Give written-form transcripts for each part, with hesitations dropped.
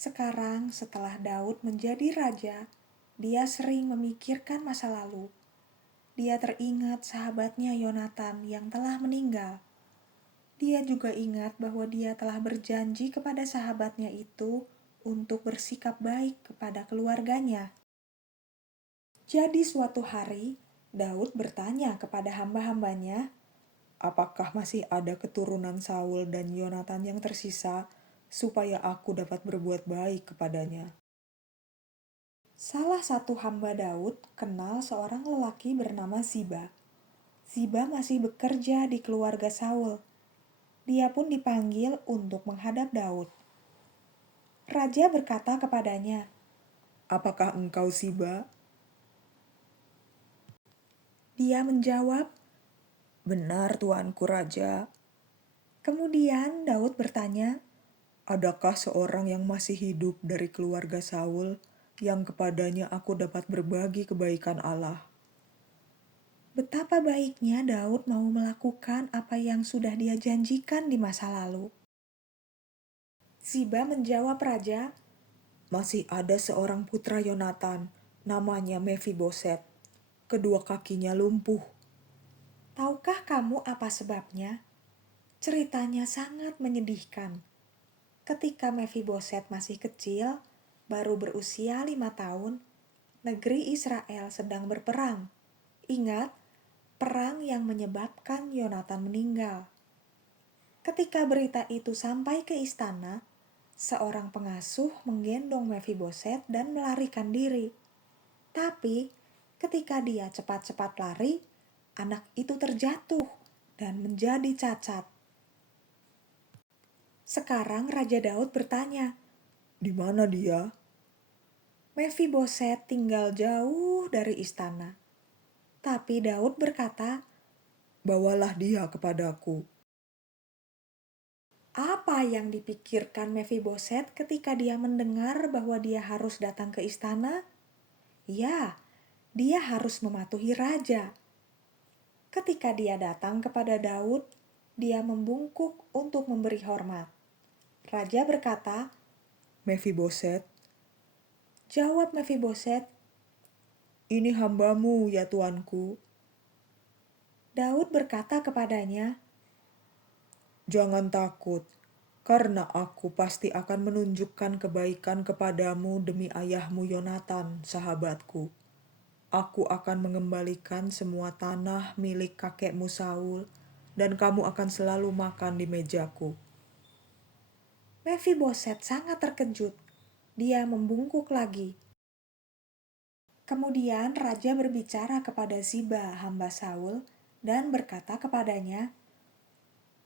Sekarang, setelah Daud menjadi raja, dia sering memikirkan masa lalu. Dia teringat sahabatnya Yonatan yang telah meninggal. Dia juga ingat bahwa dia telah berjanji kepada sahabatnya itu untuk bersikap baik kepada keluarganya. Jadi suatu hari, Daud bertanya kepada hamba-hambanya, "Apakah masih ada keturunan Saul dan Yonatan yang tersisa, supaya aku dapat berbuat baik kepadanya?" Salah satu hamba Daud kenal seorang lelaki bernama Ziba. Ziba masih bekerja di keluarga Saul. Dia pun dipanggil untuk menghadap Daud. Raja berkata kepadanya, "Apakah engkau Ziba?" Dia menjawab, "Benar, tuanku raja." Kemudian Daud bertanya, "Adakah seorang yang masih hidup dari keluarga Saul yang kepadanya aku dapat berbagi kebaikan Allah?" Betapa baiknya Daud mau melakukan apa yang sudah dia janjikan di masa lalu. Ziba menjawab raja, "Masih ada seorang putra Yonatan, namanya Mefiboset. Kedua kakinya lumpuh." Tahukah kamu apa sebabnya? Ceritanya sangat menyedihkan. Ketika Mefiboset masih kecil, baru berusia 5 tahun, negeri Israel sedang berperang. Ingat, perang yang menyebabkan Yonatan meninggal. Ketika berita itu sampai ke istana, seorang pengasuh menggendong Mefiboset dan melarikan diri. Tapi, ketika dia cepat-cepat lari, anak itu terjatuh dan menjadi cacat. Sekarang Raja Daud bertanya, "Di mana dia?" Mefiboset tinggal jauh dari istana. Tapi Daud berkata, "Bawalah dia kepadaku." Apa yang dipikirkan Mefiboset ketika dia mendengar bahwa dia harus datang ke istana? Ya, dia harus mematuhi raja. Ketika dia datang kepada Daud, dia membungkuk untuk memberi hormat. Raja berkata, "Mefiboset." Jawab Mefiboset, "Ini hambamu, ya tuanku." Daud berkata kepadanya, "Jangan takut, karena aku pasti akan menunjukkan kebaikan kepadamu demi ayahmu Yonatan, sahabatku. Aku akan mengembalikan semua tanah milik kakekmu Saul, dan kamu akan selalu makan di mejaku." Mefiboset sangat terkejut. Dia membungkuk lagi. Kemudian raja berbicara kepada Ziba, hamba Saul, dan berkata kepadanya,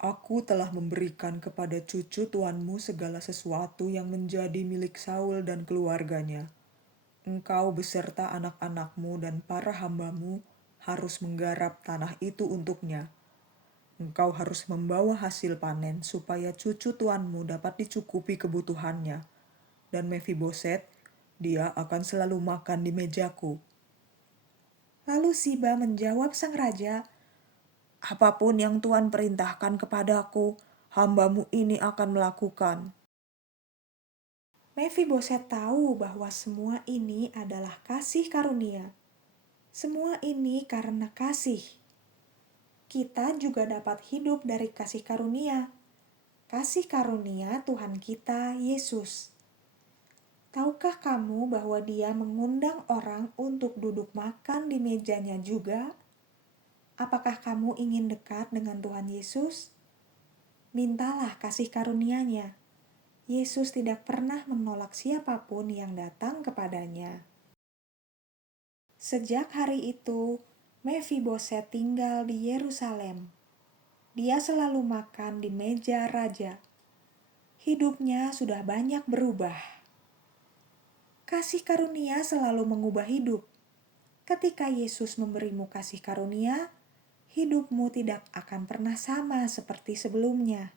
"Aku telah memberikan kepada cucu tuanmu segala sesuatu yang menjadi milik Saul dan keluarganya. Engkau beserta anak-anakmu dan para hambamu harus menggarap tanah itu untuknya. Engkau harus membawa hasil panen supaya cucu tuanmu dapat dicukupi kebutuhannya. Dan Mefiboset, dia akan selalu makan di mejaku." Lalu Ziba menjawab sang raja, "Apapun yang Tuan perintahkan kepadaku, hambamu ini akan melakukan." Mefiboset tahu bahwa semua ini adalah kasih karunia. Semua ini karena kasih. Kita juga dapat hidup dari kasih karunia. Kasih karunia Tuhan kita, Yesus. Tahukah kamu bahwa Dia mengundang orang untuk duduk makan di mejanya juga? Apakah kamu ingin dekat dengan Tuhan Yesus? Mintalah kasih karunia-Nya. Yesus tidak pernah menolak siapapun yang datang kepadanya. Sejak hari itu, Mefiboset tinggal di Yerusalem. Dia selalu makan di meja raja. Hidupnya sudah banyak berubah. Kasih karunia selalu mengubah hidup. Ketika Yesus memberimu kasih karunia, hidupmu tidak akan pernah sama seperti sebelumnya.